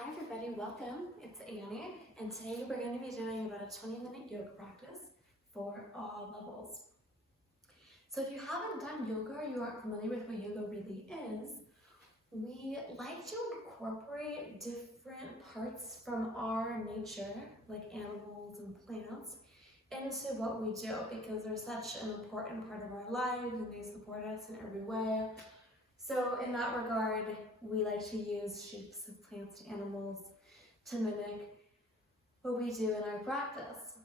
Hi everybody, welcome. It's Annie, and today we're going to be doing about a 20-minute yoga practice for all levels. So if you haven't done yoga or you aren't familiar with what yoga really is, we like to incorporate different parts from our nature, like animals and plants, into what we do because they're such an important part of our lives and they support us in every way. So in that regard, we like to use shapes of plants and animals to mimic what we do in our practice.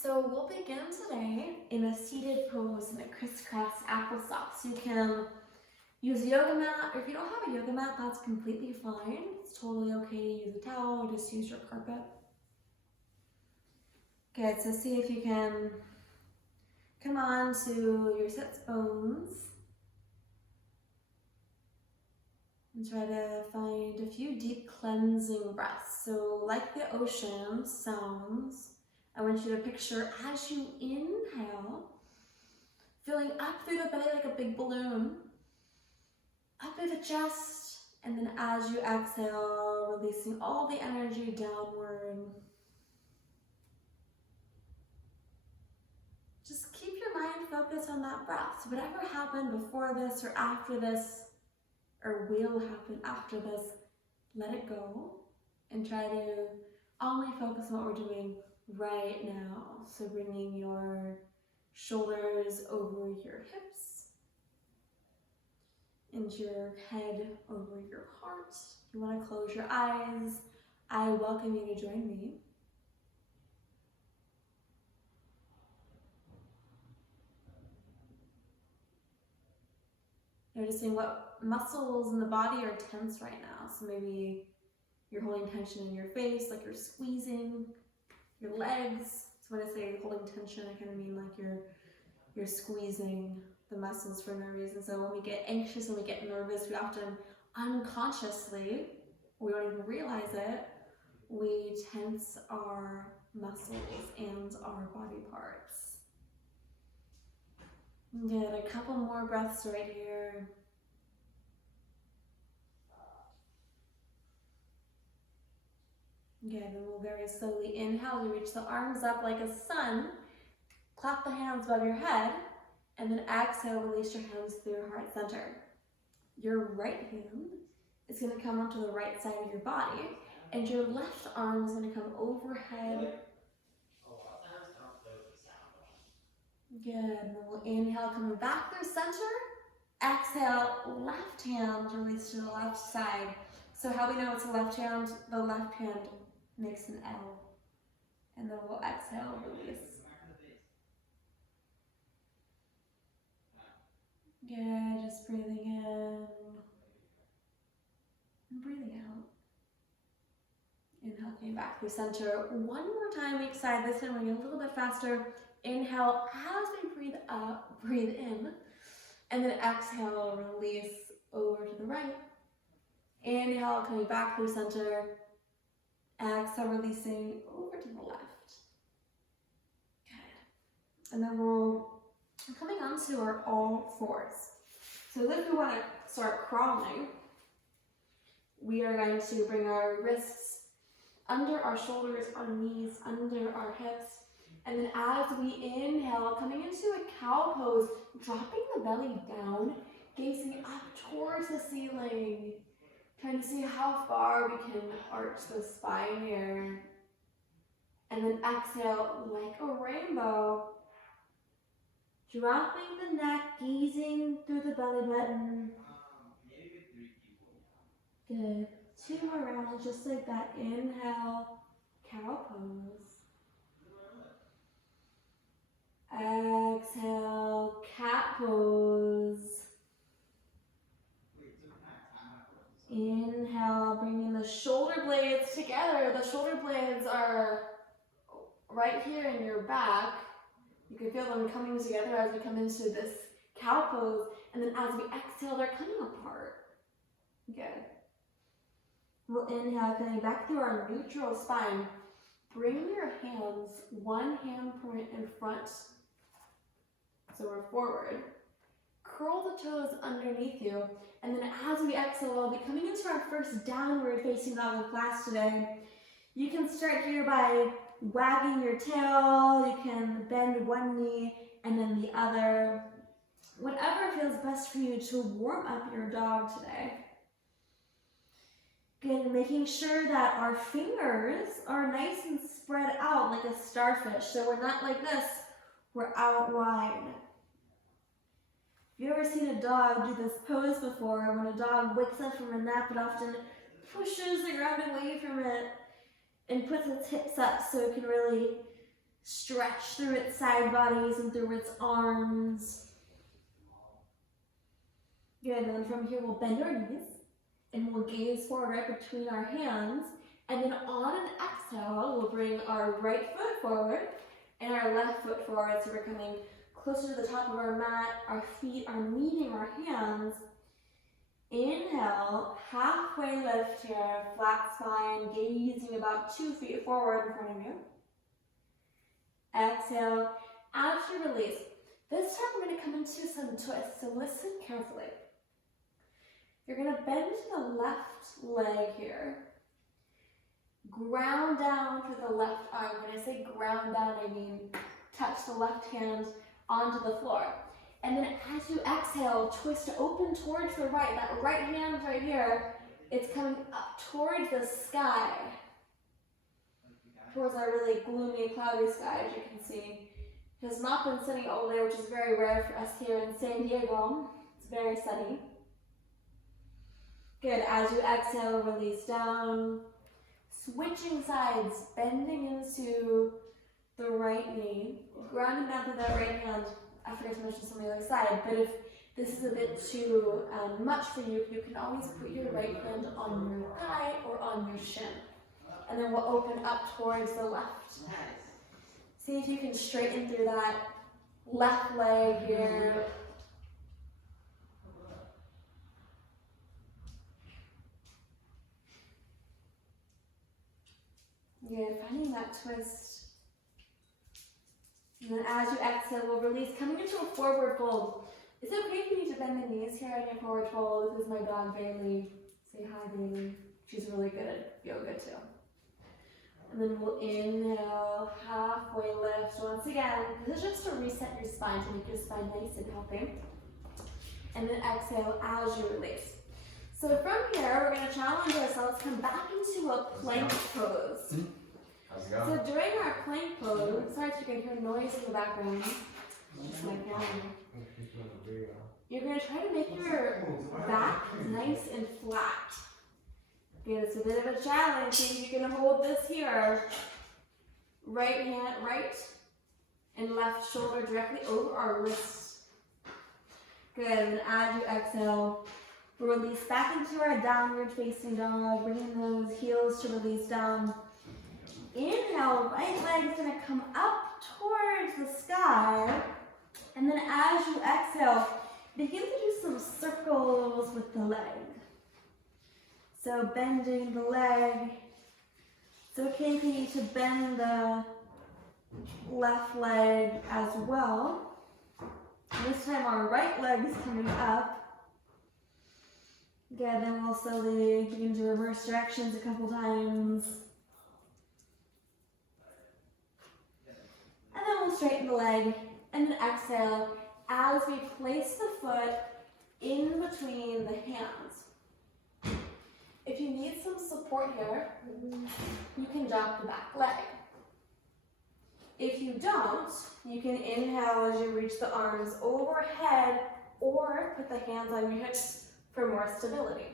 So we'll begin today in a seated pose in a crisscross applesauce. You can use a yoga mat, or if you don't have a yoga mat, that's completely fine. It's totally okay to use a towel or just use your carpet. Good, so see if you can come on to your sits bones. And try to find a few deep cleansing breaths. So like the ocean sounds, I want you to picture as you inhale, filling up through the belly like a big balloon, up through the chest, and then as you exhale, releasing all the energy downward. Just keep your mind focused on that breath. So whatever happened before this or after this, or will happen after this, let it go and try to only focus on what we're doing right now. So bringing your shoulders over your hips and your head over your heart. If you want to close your eyes, I welcome you to join me. Noticing what muscles in the body are tense right now. So maybe you're holding tension in your face, like you're squeezing your legs. So when I say holding tension, I kind of mean like you're squeezing the muscles for no reason. So when we get anxious and we get nervous, we often unconsciously, we don't even realize it, we tense our muscles and our body parts. Good, a couple more breaths right here. Good, then we'll very slowly inhale to reach the arms up like a sun. Clap the hands above your head, and then exhale, release your hands through your heart center. Your right hand is going to come onto the right side of your body, and your left arm is going to come overhead. Good, and then we'll inhale, coming back through center. Exhale, left hand, release to the left side. So how we know it's the left hand makes an L. And then we'll exhale, release. Good, just breathing in and breathing out. Inhale, coming back through center. One more time each side, this time we're going a little bit faster. Inhale as we breathe up, breathe in. And then exhale, release over to the right. Inhale, coming back through center. Exhale, releasing over to the left. Good. And then we're coming onto our all fours. So if we want to start crawling, we are going to bring our wrists under our shoulders, our knees, under our hips. And then as we inhale, coming into a cow pose, dropping the belly down, gazing up towards the ceiling, trying to see how far we can arch the spine here. And then exhale like a rainbow, dropping the neck, gazing through the belly button. Good. 2 more rounds, just like that. Inhale, cow pose. Exhale, cat pose. Inhale, bringing the shoulder blades together. The shoulder blades are right here in your back. You can feel them coming together as we come into this cow pose. And then as we exhale, they're coming apart. Good. We'll inhale, coming back through our neutral spine. Bring your hands, one hand point in front. So we're forward. curl the toes underneath you, and then as we exhale, we'll be coming into our first downward facing dog of class today. You can start here by wagging your tail, you can bend one knee and then the other. Whatever feels best for you to warm up your dog today. Good, making sure that our fingers are nice and spread out like a starfish. So we're not like this, we're out wide. If you've ever seen a dog do this pose before, when a dog wakes up from a nap, it often pushes the ground away from it and puts its hips up so it can really stretch through its side bodies and through its arms. Good, and then from here we'll bend our knees and we'll gaze forward right between our hands. And then on an exhale, we'll bring our right foot forward and our left foot forward. So we're coming closer to the top of our mat. Our feet are meeting our hands. Inhale, halfway lift here, flat spine, gazing about 2 feet forward in front of you. Exhale, as you release. This time we're going to come into some twists, so listen carefully. You're going to bend to the left leg here. Ground down through the left arm. When I say ground down, I mean touch the left hand onto the floor. And then as you exhale, twist open towards the right. That right hand right here, it's coming up towards the sky. Towards our really gloomy, cloudy sky, as you can see. It has not been sunny all day, which is very rare for us here in San Diego. It's very sunny. Good, as you exhale, release down. Switching sides, bending into the right knee. Grounding down to that right hand. I forgot to mention this on the other side, but if this is a bit too much for you, you can always put your right hand on your thigh or on your shin. And then we'll open up towards the left. See if you can straighten through that left leg here. Good, finding that twist. And then as you exhale, we'll release, coming into a forward fold. Is it okay for you to bend the knees here in your forward fold? This is my dog, Bailey. Say hi, Bailey. She's really good at yoga too. And then we'll inhale, halfway lift. Once again, this is just to reset your spine, to make your spine nice and healthy. And then exhale as you release. So from here, we're going to challenge ourselves, come back into a plank pose. How's it going? So during our plank pose, sorry if you can hear noise in the background. Just like that. You're going to try to make your back nice and flat. Good, it's a bit of a challenge. So you can hold this here. Right hand, right and left shoulder directly over our wrist. Good, and as you exhale, release back into our downward facing dog, bringing those heels to release down. Inhale, right leg is going to come up towards the sky. And then as you exhale, begin to do some circles with the leg. So bending the leg. It's okay for you to bend the left leg as well. This time our right leg is coming up. Good, then we'll slowly begin to reverse directions a couple times. And then we'll straighten the leg and then exhale as we place the foot in between the hands. If you need some support here, you can drop the back leg. If you don't, you can inhale as you reach the arms overhead or put the hands on your hips for more stability.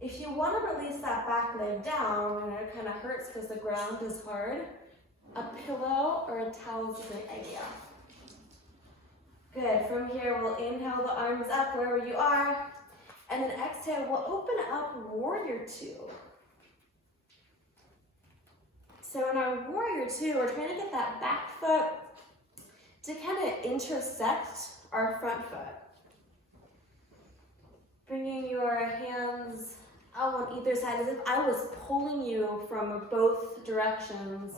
If you want to release that back leg down and it kind of hurts because the ground is hard, a pillow or a towel is a great idea. Good, from here we'll inhale the arms up wherever you are, and then exhale, we'll open up Warrior Two. So in our Warrior Two, we're trying to get that back foot to kind of intersect our front foot. Bringing your hands out on either side as if I was pulling you from both directions.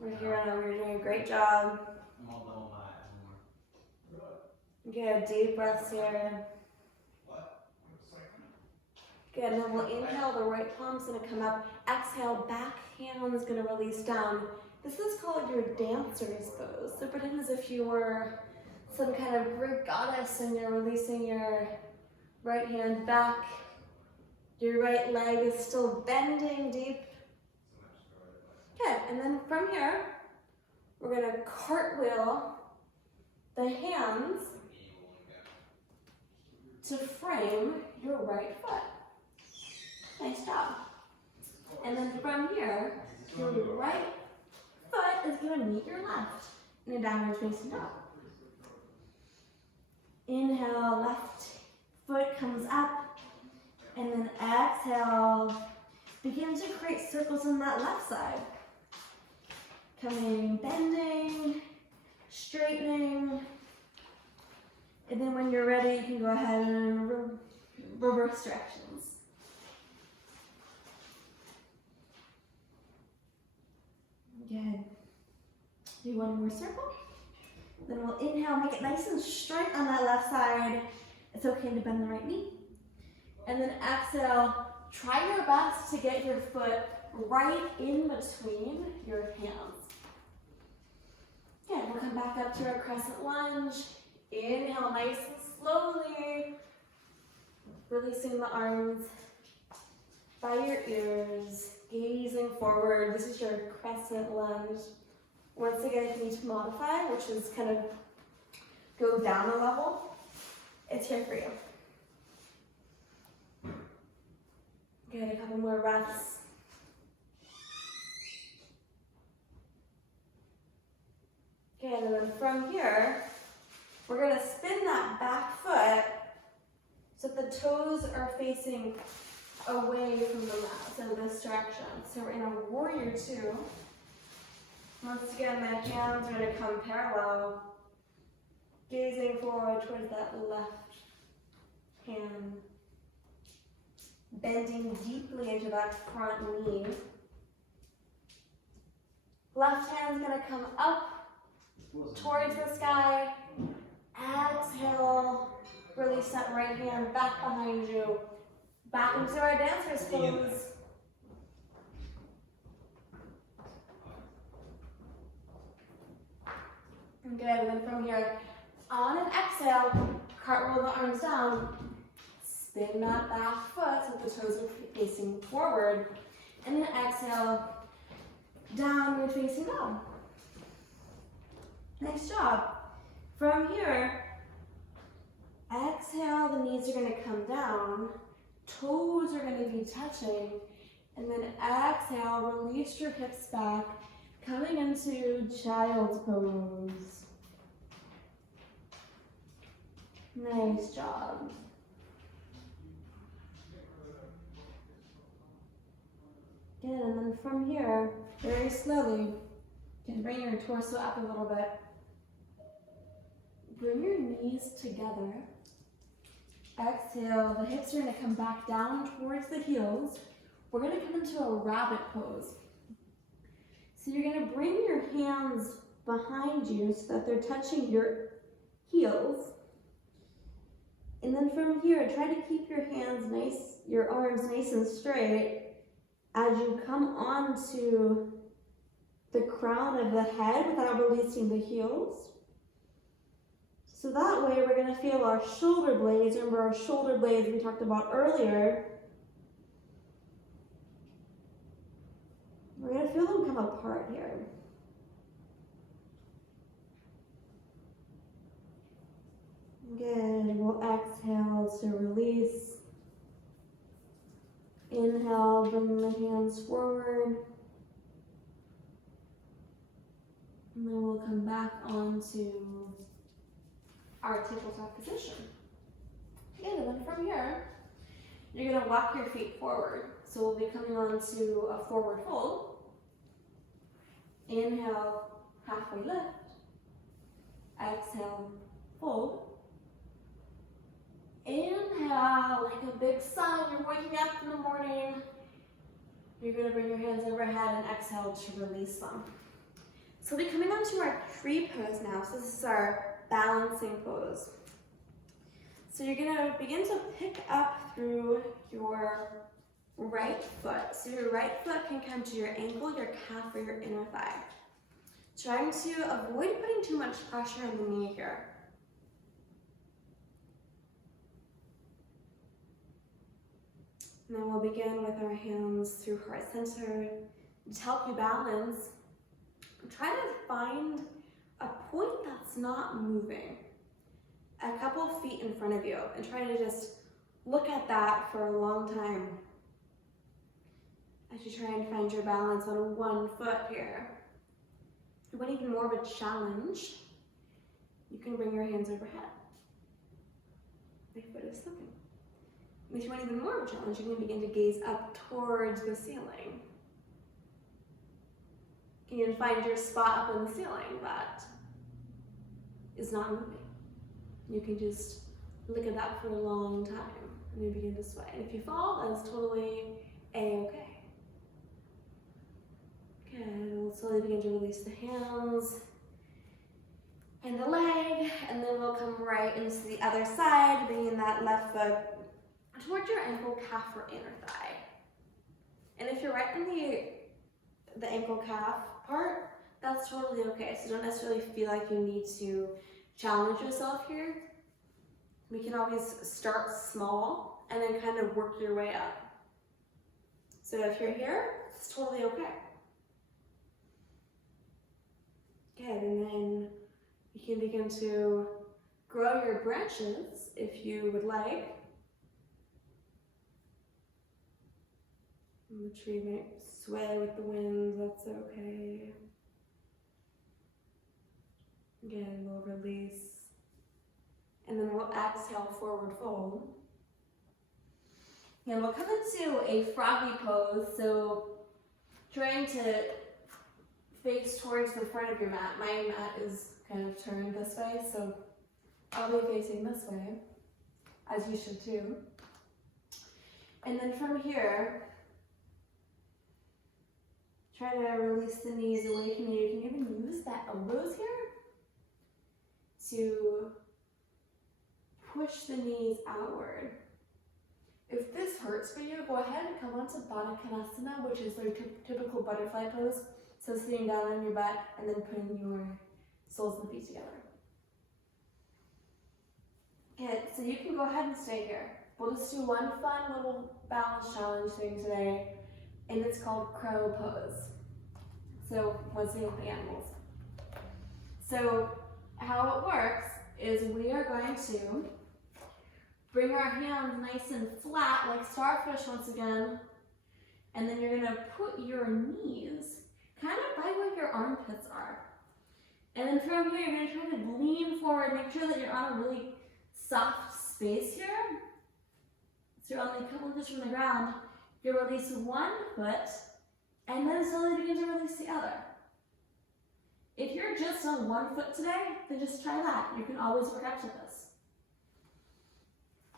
We're here, we're doing a great job. Good, deep breaths here. Good, and then we'll inhale, the right palm's gonna come up. Exhale, back hand's gonna release down. This is called your dancer's pose. So pretend as if you were some kind of Greek goddess and you're releasing your right hand back. Your right leg is still bending deep. Good, and then from here, we're gonna cartwheel the hands to frame your right foot. Nice job. And then from here, your right foot is gonna meet your left in a downward facing dog. Inhale, left foot comes up, and then exhale, begin to create circles on that left side. Coming, bending, straightening, and then when you're ready, you can go ahead and reverse directions. Good. Do one more circle. Then we'll inhale, make it nice and straight on that left side. It's okay to bend the right knee. And then exhale, try your best to get your foot right in between your hands. Good, we'll come back up to our crescent lunge. Inhale nice and slowly, releasing the arms by your ears, gazing forward. This is your crescent lunge. Once again, if you need to modify, which is kind of go down a level, it's here for you. Good, a couple more breaths. Good, and then from here, we're gonna spin that back foot so that the toes are facing away from the mat, so this direction. So we're in a warrior two. Once again, my hands are gonna come parallel, gazing forward towards that left hand, bending deeply into that front knee. Left hand's gonna come up towards the sky. Exhale, release that right hand back behind you. Back into our dancer's pose. Good, and then from here, on an exhale, cartwheel the arms down. Spin that back foot so the toes are facing forward. And then exhale, downward facing dog. Nice job. From here, exhale, the knees are gonna come down, toes are gonna be touching, and then exhale, release your hips back, coming into child's pose. Nice job. Good, and then from here, very slowly, you can bring your torso up a little bit. Bring your knees together. Exhale, the hips are gonna come back down towards the heels. We're gonna come into a rabbit pose. So you're gonna bring your hands behind you so that they're touching your heels. And then from here, try to keep your hands nice, your arms nice and straight as you come onto the crown of the head without releasing the heels. So that way we're gonna feel our shoulder blades. Remember our shoulder blades we talked about earlier. We're gonna feel them come apart here. Good, we'll exhale to release. Inhale, bring the hands forward. And then we'll come back onto our tabletop position. Good, and then from here, you're gonna walk your feet forward. So we'll be coming on to a forward fold. Inhale, halfway lift. Exhale, fold. Inhale, like a big sigh, you're waking up in the morning. You're gonna bring your hands overhead and exhale to release them. So we'll be coming onto our tree pose now. So this is our balancing pose. So you're gonna begin to pick up through your right foot. So your right foot can come to your ankle, your calf, or your inner thigh. Trying to avoid putting too much pressure on the knee here. And then we'll begin with our hands through heart center. To help you balance, try to find a point that's not moving. A couple feet in front of you, and try to just look at that for a long time as you try and find your balance on one foot here. If you want even more of a challenge, you can bring your hands overhead. My foot is slipping. And if you want even more of a challenge, you can begin to gaze up towards the ceiling. You can find your spot up on the ceiling that is not moving. You can just look at that for a long time and you begin to sway. And if you fall, that's totally a-okay. Good, we'll slowly begin to release the hands and the leg, and then we'll come right into the other side, bringing that left foot towards your ankle, calf, or inner thigh. And if you're right in the ankle calf part, that's totally okay. So don't necessarily feel like you need to challenge yourself here. We can always start small and then kind of work your way up. So if you're here, it's totally okay. Good, and then you can begin to grow your branches if you would like. And the tree might sway with the wind, that's okay. Again, we'll release. And then we'll exhale, forward fold. And we'll come into a froggy pose, so trying to face towards the front of your mat. My mat is kind of turned this way, so I'll be facing this way, as you should too. And then from here, try to release the knees away from you. You can even use the elbows here to push the knees outward. If this hurts for you, go ahead and come onto Baddha Konasana, which is their typical butterfly pose. So sitting down on your butt and then putting your soles and feet together. Good, so you can go ahead and stay here. We'll just do one fun little balance challenge thing today, and it's called crow pose. So once again with the animals. So how it works is we are going to bring our hands nice and flat like starfish once again, and then you're gonna put your knees kind of by where your armpits are. And then from here, you're gonna try to lean forward, make sure that you're on a really soft space here. So you're only a couple inches from the ground. You release one foot, and then slowly begin to release the other. If you're just on one foot today, then just try that. You can always work up to this.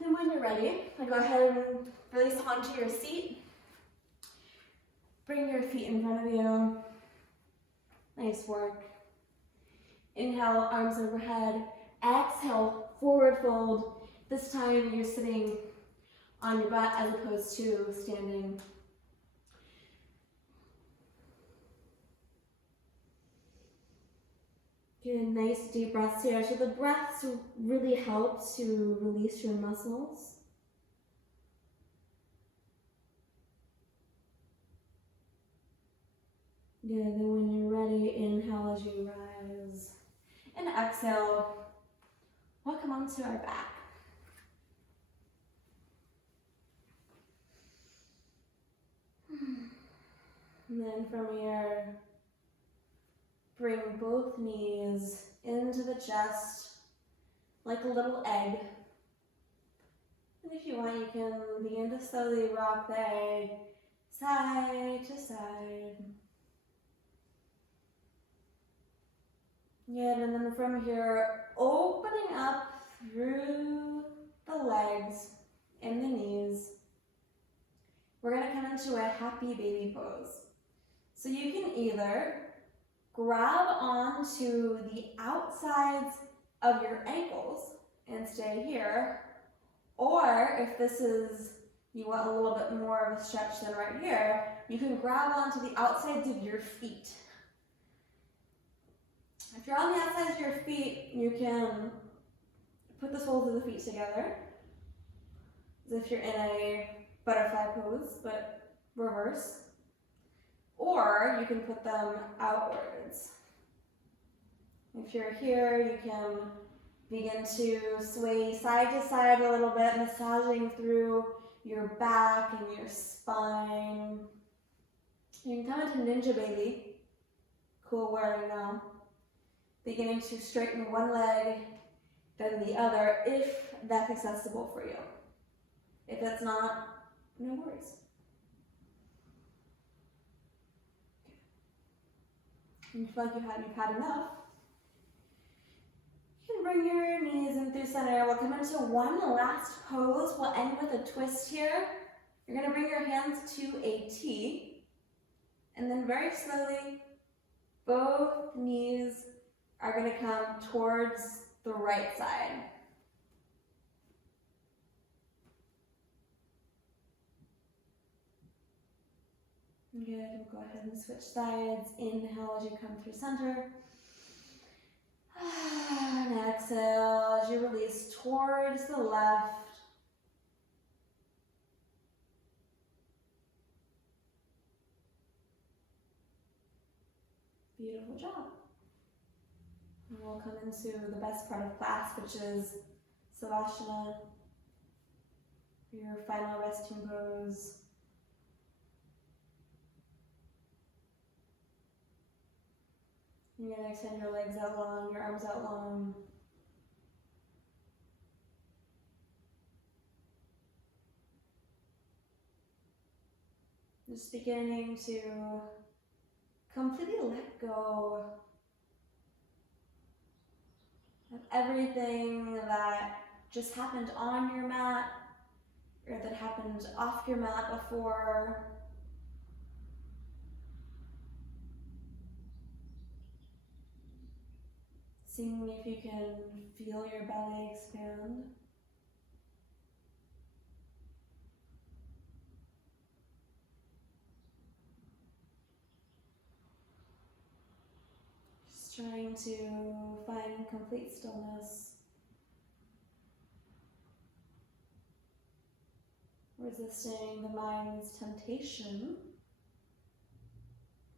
Then when you're ready, go ahead and release onto your seat. Bring your feet in front of you. Nice work. Inhale, arms overhead. Exhale, forward fold. This time you're sitting on your butt as opposed to standing. Good, nice deep breaths here. So the breaths really help to release your muscles. Good, then when you're ready, inhale as you rise. And exhale, welcome onto our back. And then from here, bring both knees into the chest like a little egg. And if you want, you can begin to slowly rock the egg side to side. Good, and then from here, opening up through the legs and the knees. We're gonna come into a happy baby pose. So you can either grab onto the outsides of your ankles and stay here, Or if this is, you want a little bit more of a stretch than right here, you can grab onto the outsides of your feet. If you're on the outsides of your feet, you can put the soles of the feet together, as if you're in a butterfly pose, but reverse. Or you can put them outwards. If you're here, you can begin to sway side to side a little bit, massaging through your back and your spine. You can come into Ninja Baby, cool wearing now. Beginning to straighten one leg, then the other, if that's accessible for you. If it's not, no worries. You feel like you've had enough. You can bring your knees in through center. We'll come into one last pose. We'll end with a twist here. You're going to bring your hands to a T. And then very slowly, both knees are going to come towards the right side. Good, we'll go ahead and switch sides. Inhale as you come through center. And exhale as you release towards the left. Beautiful job. And we'll come into the best part of class, which is Savasana, your final resting pose. You're going to extend your legs out long, your arms out long. Just beginning to completely let go of everything that just happened on your mat or that happened off your mat before. Seeing if you can feel your belly expand. Just trying to find complete stillness. Resisting the mind's temptation,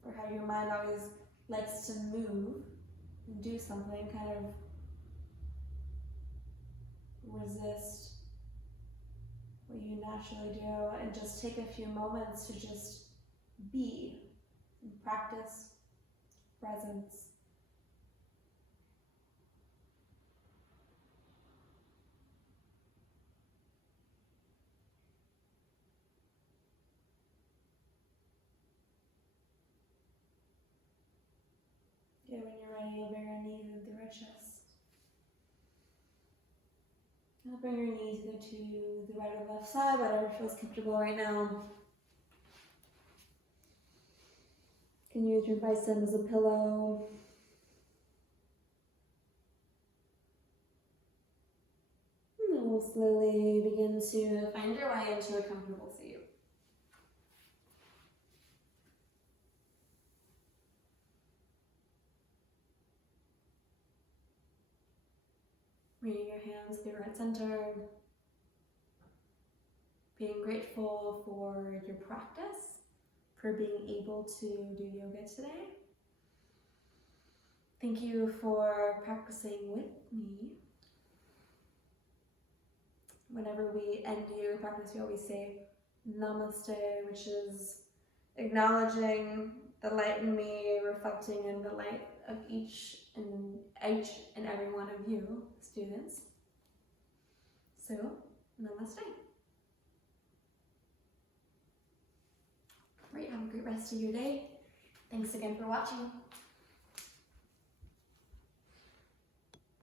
or how your mind always likes to move and do something, kind of resist what you naturally do and just take a few moments to just be and practice presence. Good, when you're ready, you'll bring your knees in through your chest. I'll bring your knees either to the right or the left side, whatever feels comfortable right now. You can use your bicep as a pillow. And then we'll slowly begin to find your way into a comfortable seat. Bringing your hands to your right center. Being grateful for your practice, for being able to do yoga today. Thank you for practicing with me. Whenever we end yoga practice, we always say namaste, which is acknowledging the light in me, reflecting in the light of each and every one of you, students. So, namaste. Great, have a great rest of your day. Thanks again for watching.